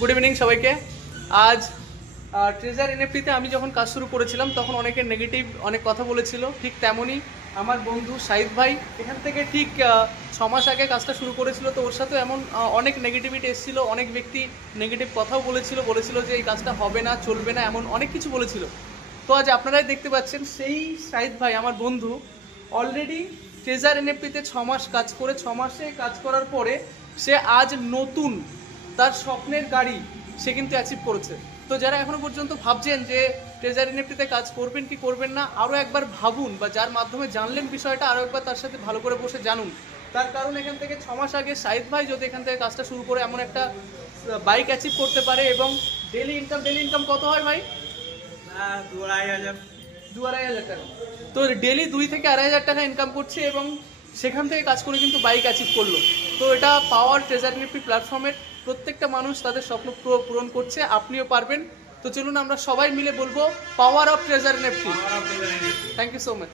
Good evening সবাইকে। আজ treasure এনএফটিতে আমি যখন কাজ শুরু করেছিলাম তখন অনেকের নেগেটিভ অনেক কথা বলেছিল, ঠিক তেমনই আমার বন্ধু সাইদ ভাই এখান থেকে ঠিক 6 মাস আগে কাজটা শুরু করেছিল। তো ওর সাথে এমন অনেক নেগেটিভিটি এসেছিল, অনেক ব্যক্তি নেগেটিভ কথাও বলেছিল যে এই কাজটা হবে না, চলবে না, এমন অনেক কিছু বলেছিল। তো আজ আপনারাই দেখতে পাচ্ছেন সেই সাইদ ভাই আমার বন্ধু অলরেডি ট্রেজার এনএফটিতে 6 মাস কাজ করে, 6 মাসে কাজ করার পরে সে আজ নতুন তার স্বপ্নের গাড়ি সে কিন্তু অ্যাচিভ করেছে। তো যারা এখনো পর্যন্ত ভাবছেন যে ট্রেজার এনএফটিতে কাজ করবেন কি করবেন না, আরও একবার ভাবুন, বা যার মাধ্যমে জানলেন বিষয়টা আরও একবার তার সাথে ভালো করে বসে জানুন। তার কারণ এখান থেকে 6 মাস আগে সাইদ ভাই যদি এখান থেকে কাজটা শুরু করে এমন একটা বাইক অ্যাচিভ করতে পারে, এবং ডেলি ইনকাম কত হয় ভাই? 2-2.5 হাজার টাকা। তো ডেলি 2 থেকে 2.5 হাজার টাকা ইনকাম করছে এবং সেখান থেকে কাজ করে কিন্তু বাইক অ্যাচিভ করলো। তো এটা পাওয়ার ট্রেজার এনএফটি প্ল্যাটফর্মের প্রত্যেকটা মানুষ তাদের স্বপ্ন পূরণ করছে, আপনিও পারবেন। তো চলুন আমরা সবাই মিলে বলবো power of treasure NFT. Thank you so much.